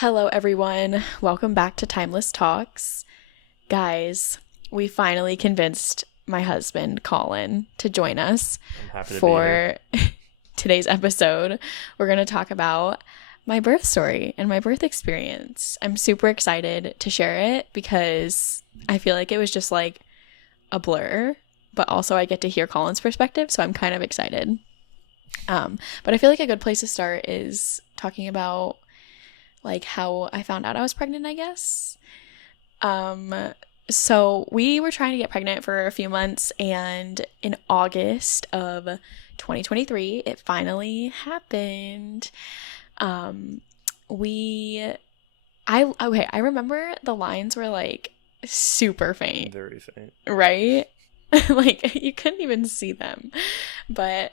Hello, everyone. Welcome back to Timeless Talks. Guys, we finally convinced my husband, Colin, to join us I'm happy to be for today's episode. We're going to talk about my birth story and my birth experience. I'm super excited to share it because I feel like it was just like a blur, but also I get to hear Colin's perspective, so I'm kind of excited. But I feel like a good place to start is talking about like how I found out I was pregnant, I guess. So we were trying to get pregnant for a few months, and in August of 2023, it finally happened. I remember the lines were like super faint, very faint. right? Like you couldn't even see them. But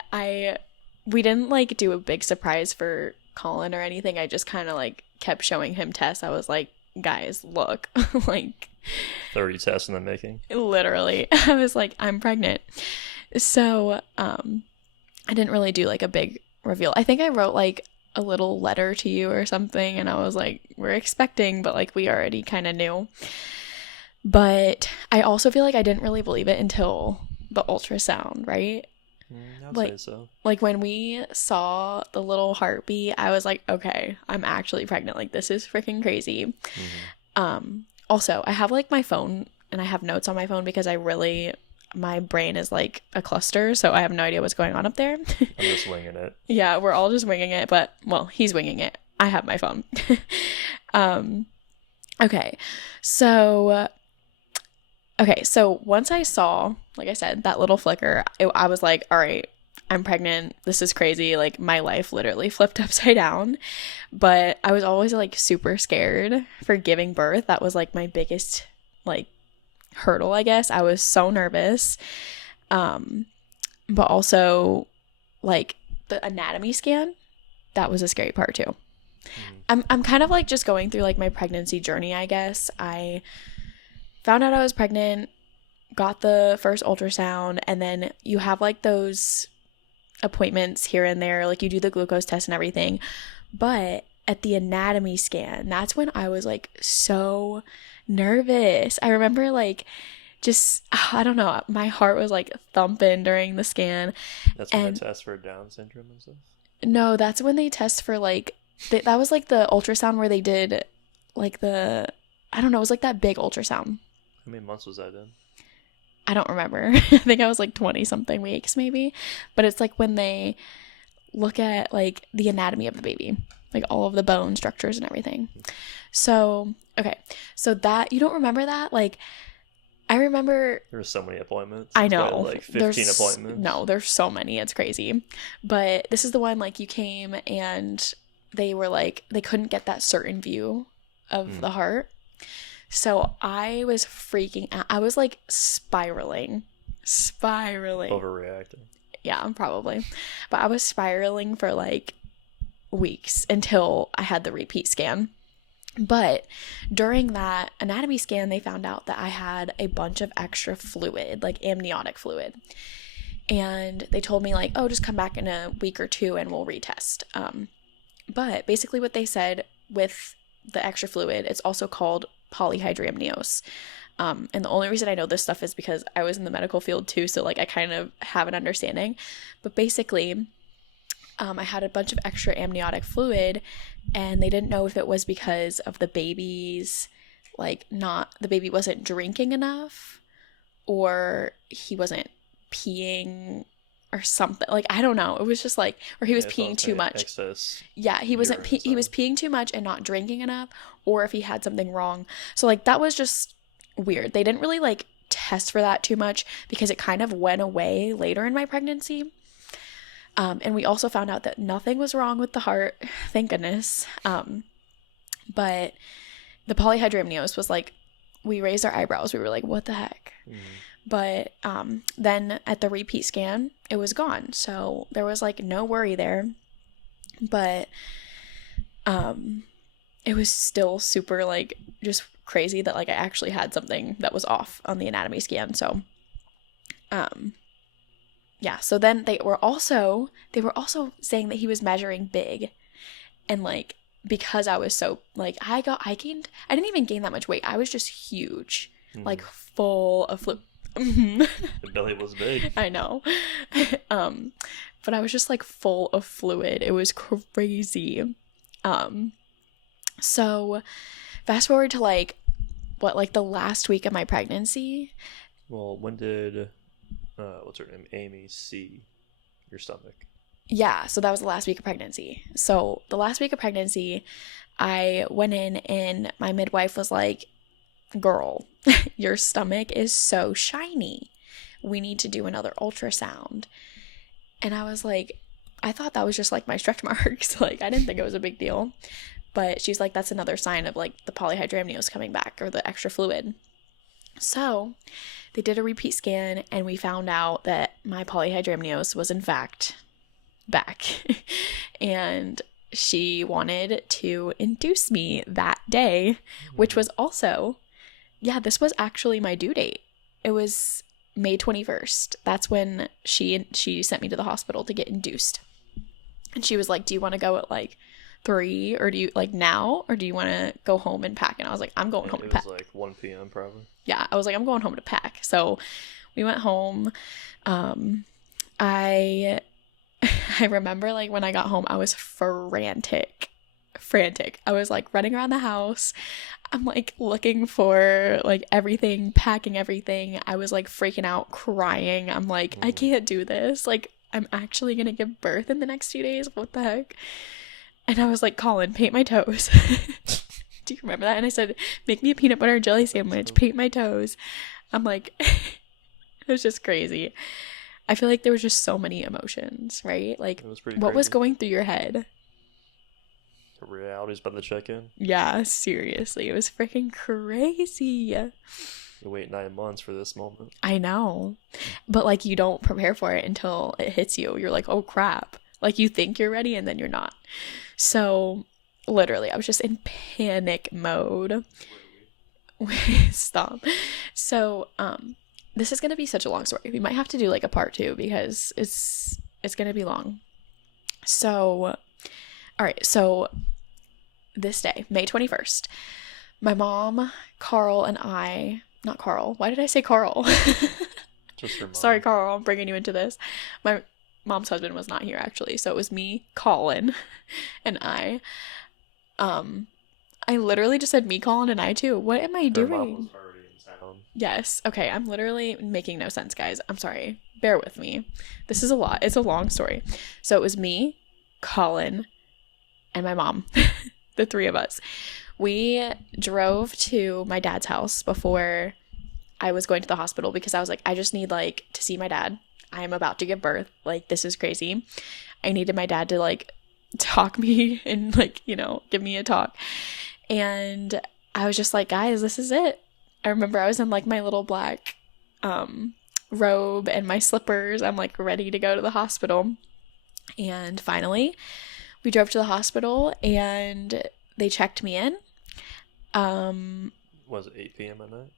we didn't like do a big surprise for Colin or anything. I just kind of like kept showing him tests. I was like, guys, look, like 30 tests in the making. Literally. I was like, I'm pregnant. So, I didn't really do like a big reveal. I think I wrote like a little letter to you or something, and I was like, we're expecting, but like we already kind of knew. But I also feel like I didn't really believe it until the ultrasound, right? I'd Like, say so. Like when we saw the little heartbeat, I was like, okay, I'm actually pregnant. Like this is freaking crazy. Also, I have like my phone and I have notes on my phone because my brain is like a cluster, so I have no idea what's going on up there. I'm just winging it. Yeah, we're all just winging it, but well, he's winging it. I have my phone. Okay. So once I saw, like I said, that little flicker, I was like, all right, I'm pregnant. This is crazy. Like my life literally flipped upside down. But I was always like super scared for giving birth. That was like my biggest like hurdle, I guess. I was so nervous. But also like the anatomy scan, that was a scary part too. I'm kind of like just going through like my pregnancy journey, I guess. I found out I was pregnant, got the first ultrasound, and then you have like those appointments here and there, like you do the glucose test and everything. But at the anatomy scan, that's when I was like so nervous. I remember like just, I don't know, my heart was like thumping during the scan. That's when they test for Down syndrome and stuff? No, that's when they test for like, that was like the ultrasound where they did like I don't know, it was like that big ultrasound. How many months was that in? I don't remember. I think I was like 20 something weeks maybe. But it's like when they look at like the anatomy of the baby, like all of the bone structures and everything. So, okay. So that, you don't remember that? Like, I remember. There were so many appointments. I know. Like 15 appointments. No, there's so many. It's crazy. But this is the one like you came and they were like, they couldn't get that certain view of the heart. So I was freaking out. I was like spiraling. Overreacting. Yeah, probably. But I was spiraling for like weeks until I had the repeat scan. But during that anatomy scan, they found out that I had a bunch of extra fluid, like amniotic fluid. And they told me like, oh, just come back in a week or two and we'll retest. But basically what they said with the extra fluid, it's also called polyhydramnios. And the only reason I know this stuff is because I was in the medical field too, so like I kind of have an understanding. But basically, I had a bunch of extra amniotic fluid, and they didn't know if it was because of the baby's, like, the baby wasn't drinking enough, or he wasn't peeing or something. Like, I don't know. It was just like, or he was peeing too much. Excess. Yeah, he was peeing too much and not drinking enough, or if he had something wrong. So like that was just weird. They didn't really like test for that too much because it kind of went away later in my pregnancy. And we also found out that nothing was wrong with the heart, thank goodness. But the polyhydramnios was like, we raised our eyebrows. We were like, what the heck? But then at the repeat scan, it was gone. So there was like no worry there. But it was still super like just crazy that like I actually had something that was off on the anatomy scan. So yeah, so then they were also saying that he was measuring big. And like because I was so, like, I didn't even gain that much weight. I was just huge, like, full of The belly was big. I know. But I was just, like, full of fluid. It was crazy. So fast forward to, like, the last week of my pregnancy. Well, when did, what's her name, Amy, see your stomach? Yeah, so that was the last week of pregnancy. So the last week of pregnancy, I went in and my midwife was like, girl, your stomach is so shiny. We need to do another ultrasound. And I was like, I thought that was just like my stretch marks. Like, I didn't think it was a big deal. But she's like, that's another sign of like the polyhydramnios coming back, or the extra fluid. So they did a repeat scan and we found out that my polyhydramnios was in fact back. And she wanted to induce me that day, which was also, yeah, this was actually my due date. It was May 21st. That's when she sent me to the hospital to get induced. And she was like, do you want to go at like 3, or do you like now, or do you want to go home and pack? And I was like, I'm going home to pack. It was like 1 p.m. probably. Yeah, I was like, I'm going home to pack. So we went home. I remember, like, when I got home, I was frantic. I was like running around the house. I'm like looking for like everything, packing everything. I was like freaking out, crying. I'm like, I can't do this. Like, I'm actually gonna give birth in the next few days. What the heck? And I was like, Colin, paint my toes. Do you remember that? And I said, make me a peanut butter and jelly sandwich, paint my toes. I'm like, it was just crazy. I feel like there was just so many emotions, right? Like, what was going through your head? The reality's about to check in. Yeah, seriously. It was freaking crazy. You wait 9 months for this moment. I know. But, like, you don't prepare for it until it hits you. You're like, oh, crap. Like, you think you're ready, and then you're not. So, literally, I was just in panic mode. Stop. So, this is going to be such a long story. We might have to do, like, a part 2 because it's going to be long. So, all right. So, this day, May 21st, my mom, Carl, and I... Not Carl. Why did I say Carl? Just your mom. Sorry, Carl. I'm bringing you into this. My mom's husband was not here, actually. So, it was me, Colin, and I. I literally just said me, Colin, and I, too. What am I doing? Her mom was already in town. Yes. Okay, I'm literally making no sense, guys. I'm sorry. Bear with me. This is a lot. It's a long story. So, it was me, Colin, and my mom. The 3 of us. We drove to my dad's house before I was going to the hospital because I was like, I just need, like, to see my dad. I am about to give birth. Like, this is crazy. I needed my dad to, like, talk me and, like, you know, give me a talk. And I was just like, guys, this is it. I remember I was in, like, my little black robe and my slippers. I'm, like, ready to go to the hospital. And finally, we drove to the hospital and they checked me in. Was it 8 p.m. at night?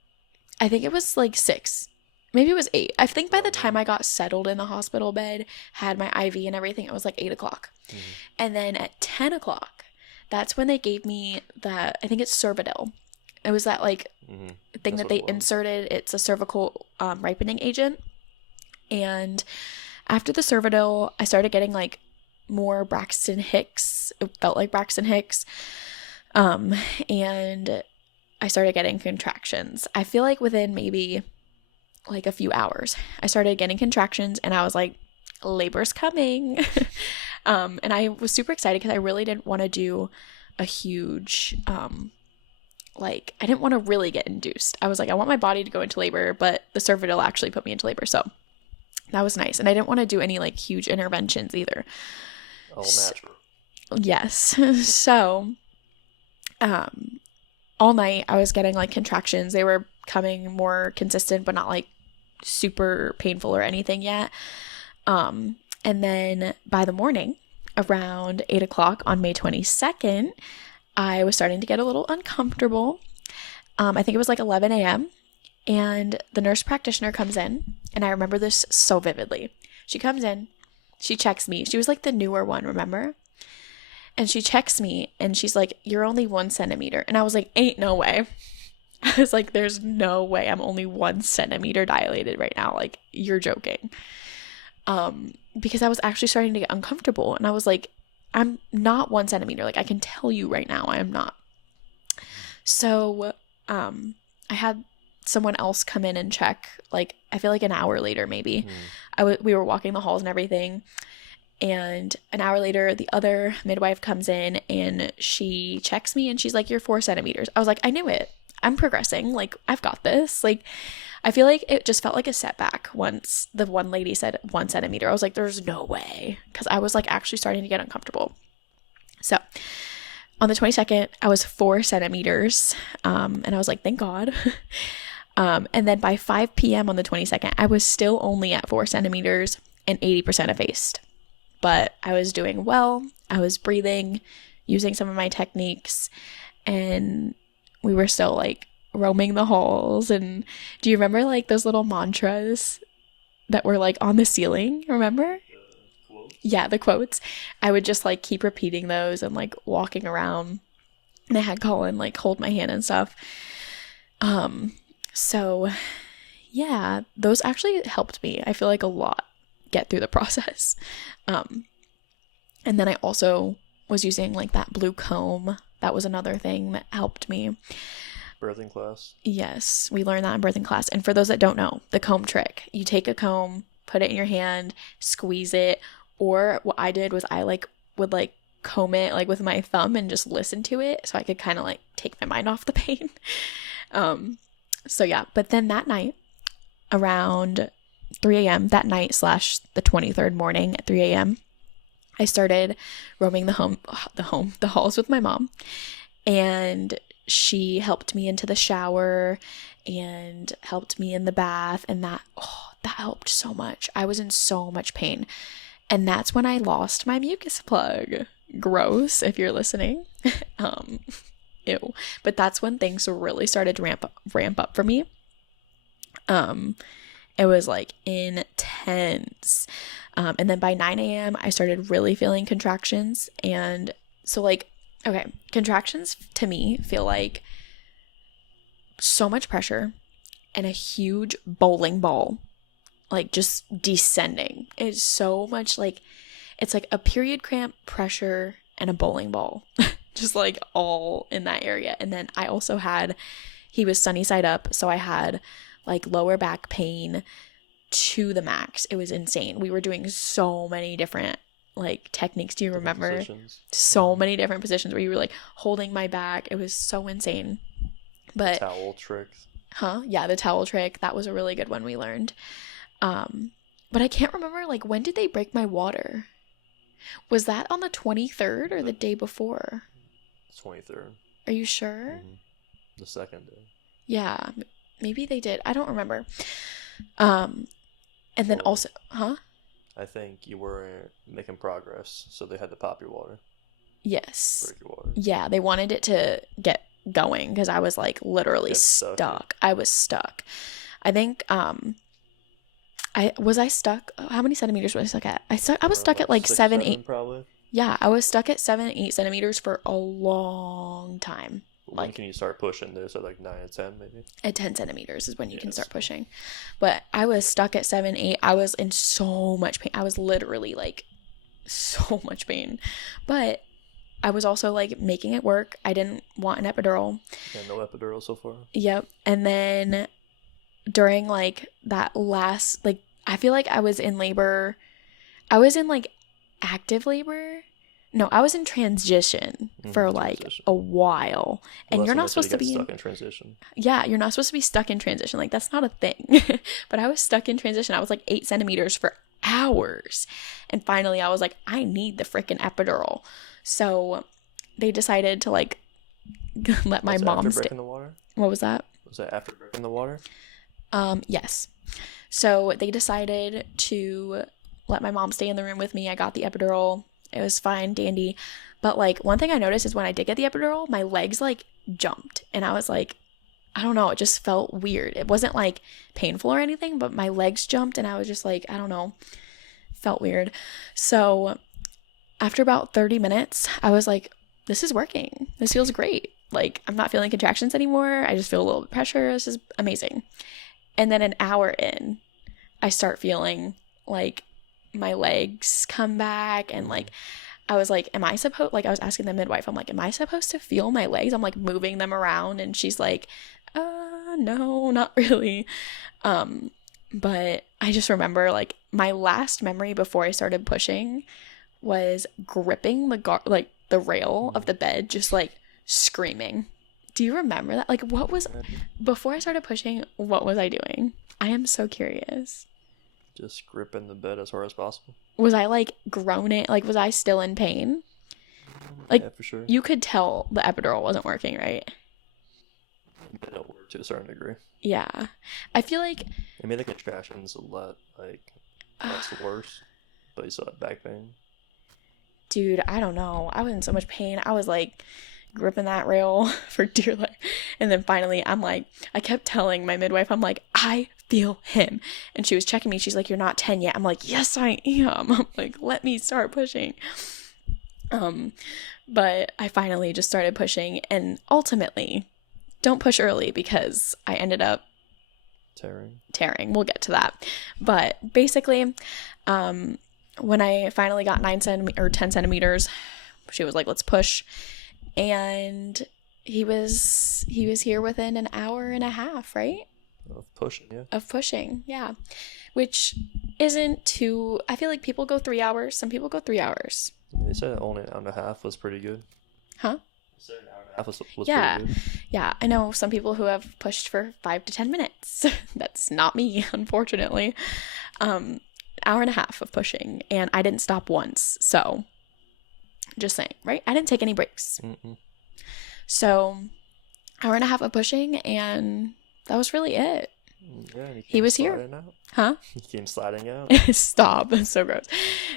I think it was like 6. Maybe it was 8. I think by the time I got settled in the hospital bed, had my IV and everything, it was like 8 o'clock. Mm-hmm. And then at 10 o'clock, that's when they gave me that, I think it's Cervidil. It was that like thing that they inserted. It's a cervical ripening agent. And after the Cervidil, I started getting like more Braxton Hicks. It felt like Braxton Hicks. And I started getting contractions. I feel like within maybe like a few hours, I started getting contractions and I was like, labor's coming. And I was super excited because I really didn't want to do a huge, like, I didn't want to really get induced. I was like, I want my body to go into labor, but the Cervidil actually put me into labor. So that was nice. And I didn't want to do any like huge interventions either. All natural. Yes. So, all night I was getting like contractions. They were coming more consistent, but not like super painful or anything yet. And then by the morning, around 8 o'clock on May 22nd, I was starting to get a little uncomfortable. I think it was like 11 a.m. And the nurse practitioner comes in, and I remember this so vividly. She comes in, she checks me. She was like the newer one, remember? And she checks me and she's like, "You're only 1 centimeter." And I was like, "Ain't no way." I was like, "There's no way I'm only 1 centimeter dilated right now. Like, you're joking." Because I was actually starting to get uncomfortable. And I was like, "I'm not 1 centimeter. Like, I can tell you right now, I am not." So, I had someone else come in and check, like, I feel like an hour later, maybe. We were walking the halls and everything. And an hour later, the other midwife comes in and she checks me and she's like, "You're 4 centimeters." I was like, "I knew it. I'm progressing. Like, I've got this." Like, I feel like it just felt like a setback once the one lady said 1 centimeter. I was like, "There's no way." Because I was like actually starting to get uncomfortable. So on the 22nd, I was 4 centimeters. And I was like, "Thank God." And then by 5 p.m. on the 22nd, I was still only at 4 centimeters and 80% effaced. But I was doing well. I was breathing, using some of my techniques, and we were still like roaming the halls. And do you remember like those little mantras that were like on the ceiling? Remember? Yeah, the quotes. I would just like keep repeating those and like walking around. And I had Colin like hold my hand and stuff. So yeah, those actually helped me, I feel like, a lot get through the process. And then I also was using like that blue comb. That was another thing that helped me. Birthing class. Yes, we learned that in birthing class. And for those that don't know, the comb trick, you take a comb, put it in your hand, squeeze it, or what I did was I like would like comb it like with my thumb and just listen to it so I could kind of like take my mind off the pain. So yeah, but then that night around 3 a.m. that night / the 23rd morning at 3 a.m. I started roaming the halls with my mom, and she helped me into the shower and helped me in the bath, and that helped so much. I was in so much pain, and that's when I lost my mucus plug. Gross, if you're listening. Ew. But that's when things really started to ramp up for me. It was like intense. And then by 9 a.m. I started really feeling contractions. And so like, okay, contractions to me feel like so much pressure and a huge bowling ball, like just descending. It's so much like, it's like a period cramp, pressure, and a bowling ball, just like all in that area. And then I also he was sunny side up. So I had like lower back pain to the max. It was insane. We were doing so many different like techniques. Do you remember? So many different positions where you were like holding my back. It was so insane. But the towel trick. Yeah, the towel trick. That was a really good one we learned. But I can't remember, like, when did they break my water? Was that on the 23rd or the day before? 23rd. Are you sure? Mm-hmm. The second day. Yeah, maybe they did. I don't remember. And then also, I think you were making progress, so they had to pop your water. Yes. Break your water. Yeah, they wanted it to get going because I was like literally stuck. I was stuck. I think I was stuck. How many centimeters was I stuck at? I was stuck at like 7, 8. Probably. Yeah, I was stuck at 7, 8 centimeters for a long time. When can you start pushing this? At like 9 and 10, maybe? At 10 centimeters is when you can start pushing. But I was stuck at 7, 8. I was in so much pain. I was literally like so much pain. But I was also like making it work. I didn't want an epidural. Yeah, no epidural so far. Yep. And then during like that last, like, I feel like I was in labor. I was in like active labor. No, I was in transition for like a while. And you're not supposed to be stuck in transition. Yeah, you're not supposed to be stuck in transition. Like, that's not a thing. But I was stuck in transition. I was like 8 centimeters for hours. And finally I was like, I need the freaking epidural. So they decided to like let my mom stay. Breaking the water? What was that? Was that after breaking the water? Yes. So they decided to let my mom stay in the room with me. I got the epidural. It was fine, dandy. But like one thing I noticed is when I did get the epidural, my legs like jumped. And I was like, I don't know, it just felt weird. It wasn't like painful or anything, but my legs jumped and I was just like, I don't know, felt weird. So after about 30 minutes, I was like, this is working. This feels great. Like, I'm not feeling contractions anymore. I just feel a little bit of pressure. This is amazing. And then an hour in, I start feeling like my legs come back, and like I was like, am I supposed, like I was asking the midwife, I'm like, am I supposed to feel my legs? I'm like moving them around, and she's like, no, not really. But I just remember like my last memory before I started pushing was gripping the rail of the bed, just like screaming. Do you remember that? Like, what was, before I started pushing, what was I doing? I am so curious. Just gripping the bed as hard as possible. Was I like groaning? Like, was I still in pain? Like, yeah, for sure. You could tell the epidural wasn't working, right? It don't work to a certain degree. Yeah. I feel like it made the contractions a lot, like, less worse, but you still had back pain. Dude, I don't know. I was in so much pain. I was like gripping that rail for dear life. And then finally, I'm like, I kept telling my midwife, I'm like, I feel him. And she was checking me. She's like, you're not 10 yet. I'm like, yes, I am. I'm like, let me start pushing. But I finally just started pushing, and ultimately, don't push early because I ended up tearing. We'll get to that. But basically, when I finally got 10 centimeters, she was like, let's push. And he was here within an hour and a half, right? Of pushing, yeah. Which isn't too, I feel like people go 3 hours. Some people go 3 hours. They said only an hour and a half was pretty good. Huh? They said an hour and a half was yeah. pretty good. Yeah, I know some people who have pushed for 5 to 10 minutes. That's not me, unfortunately. Hour and a half of pushing, and I didn't stop once. So, just saying, right? I didn't take any breaks. Mm-mm. So, hour and a half of pushing, and that was really it. Yeah, he was here. Out. Huh? He came sliding out. Stop. That's so gross.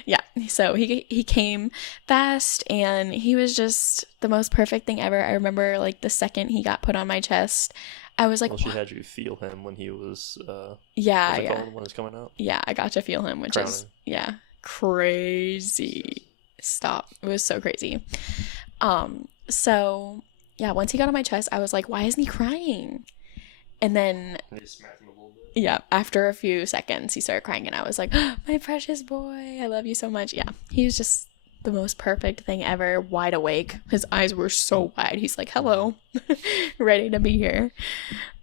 Yeah. So he came fast, and he was just the most perfect thing ever. I remember like the second he got put on my chest, I was like, well, she had you feel him when he was when it's coming out. Yeah, I got to feel him, which Crowning. is crazy. Stop. It was so crazy. So yeah, once he got on my chest, I was like, why isn't he crying? And then you smacked him a little bit. Yeah, after a few seconds he started crying, and I was like, oh, my precious boy, I love you so much. Yeah, he was just the most perfect thing ever, wide awake. His eyes were so wide. He's like, hello, ready to be here.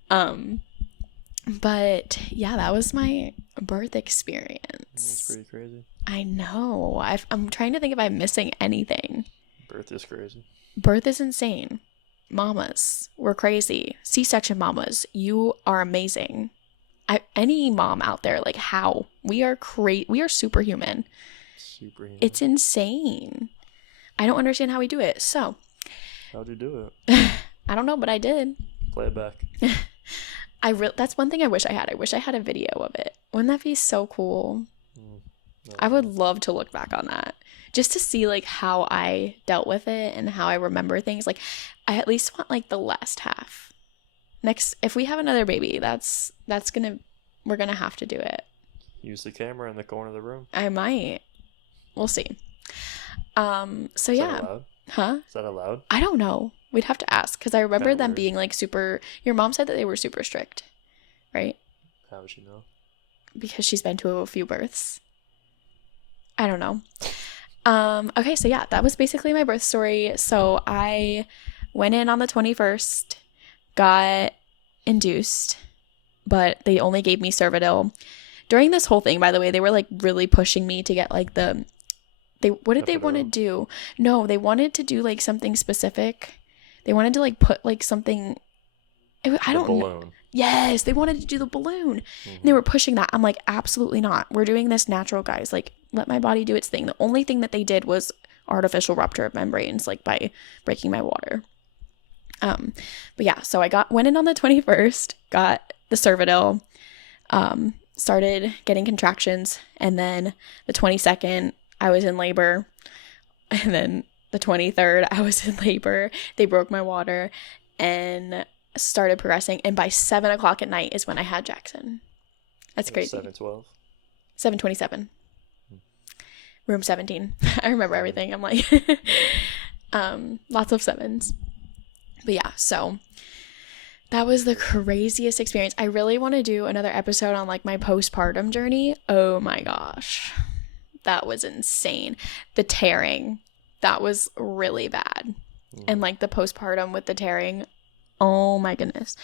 But yeah, that was my birth experience. It's pretty crazy. I know. I'm trying to think if I'm missing anything. Birth is crazy. Birth is insane. Mamas, we're crazy. C-section mamas, you are amazing. Any mom out there, like, how? We are superhuman. Superhuman. It's insane. I don't understand how we do it. So, how'd you do it? I don't know, but I did. Play it back. That's one thing I wish I had. I wish I had a video of it. Wouldn't that be so cool? I would love to look back on that, just to see like how I dealt with it and how I remember things. Like, I at least want like the last half. Next, if we have another baby, we're gonna have to do it. Use the camera in the corner of the room. I might. We'll see. So Is yeah. that allowed? Huh? Is that allowed? I don't know. We'd have to ask, because I remember Kinda them weird. being like super. Your mom said that they were super strict, right? How would you know? Because she's been to a few births. I don't know. Okay, so yeah, that was basically my birth story. So I went in on the 21st, got induced, but they only gave me Cervidil. During this whole thing, by the way, they were like really pushing me to get like what did they want to do? No, they wanted to do like something specific. They wanted to like put like something, I don't know. Yes, they wanted to do the balloon. And they were pushing that. I'm like, absolutely not. We're doing this natural, guys. Like, let my body do its thing. The only thing that they did was artificial rupture of membranes, like by breaking my water. But yeah, so I went in on the 21st, got the Cervidil, started getting contractions, and then the 22nd, I was in labor, and then the 23rd, I was in labor. They broke my water, and started progressing, and by 7 o'clock at night is when I had Jackson. That's crazy. 7:12. 7:27. Room 17. I remember everything. I'm like, lots of sevens. But yeah, so that was the craziest experience. I really want to do another episode on like my postpartum journey. Oh my gosh. That was insane. The tearing, that was really bad. And like the postpartum with the tearing, oh my goodness.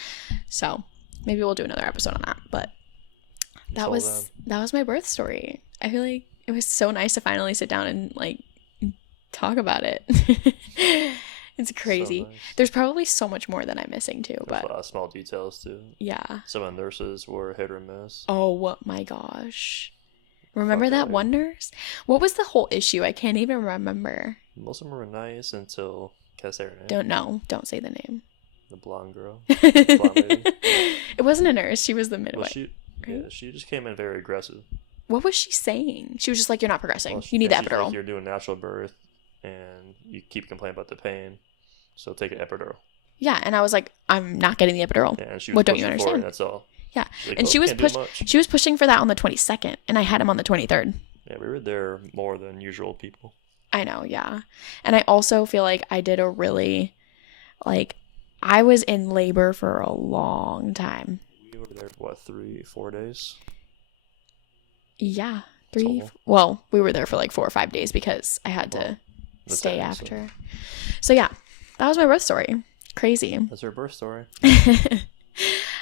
So maybe we'll do another episode on that. But that was my birth story. I feel like it was so nice to finally sit down and like talk about it. It's crazy. So nice. There's probably so much more that I'm missing too. There's but a lot of small details too. Yeah. Some of the nurses were hit or miss. Oh my gosh. Remember that one nurse? What was the whole issue? I can't even remember. Most of them were nice until, can I say her name? Don't say the name. The blonde girl. Blonde lady. It wasn't a nurse. She was the midwife. Well, yeah, she just came in very aggressive. What was she saying? She was just like, you're not progressing. You need the epidural. Like, you're doing natural birth and you keep complaining about the pain, so take an epidural. Yeah, and I was like, I'm not getting the epidural. Yeah, and she was what don't you understand? That's all. Yeah, like, and she was pushing for that on the 22nd, and I had him on the 23rd. Yeah, we were there more than usual people. I know, yeah. And I also feel like I did a really, like, I was in labor for a long time. We were there for, 3-4 days? Yeah, 3. Well, we were there for like 4 or 5 days because I had to stay after. So yeah, that was my birth story. Crazy. That's her birth story.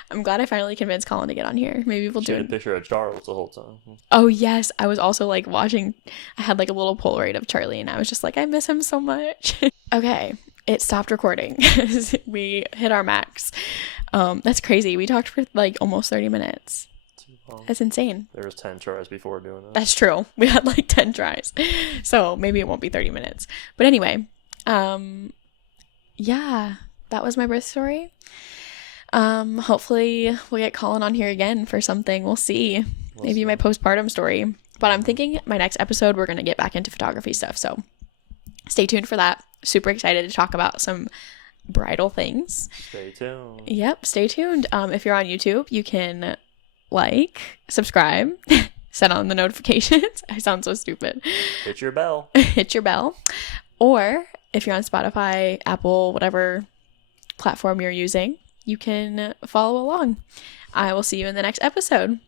I'm glad I finally convinced Colin to get on here. Maybe we'll do it. She had a picture of Charles the whole time. Oh yes, I was also like watching. I had like a little Polaroid of Charlie, and I was just like, I miss him so much. Okay, it stopped recording. We hit our max. That's crazy. We talked for like almost 30 minutes. That's insane. There was 10 tries before doing that. That's true. We had like 10 tries, so maybe it won't be 30 minutes. But anyway, yeah, that was my birth story. Hopefully we'll get Colin on here again for something. We'll see. Maybe my postpartum story. But I'm thinking my next episode, we're going to get back into photography stuff. So stay tuned for that. Super excited to talk about some bridal things. Stay tuned. Yep. Stay tuned. If you're on YouTube, you can like, subscribe, set on the notifications. I sound so stupid. Hit your bell. Hit your bell. Or if you're on Spotify, Apple, whatever platform you're using, you can follow along. I will see you in the next episode.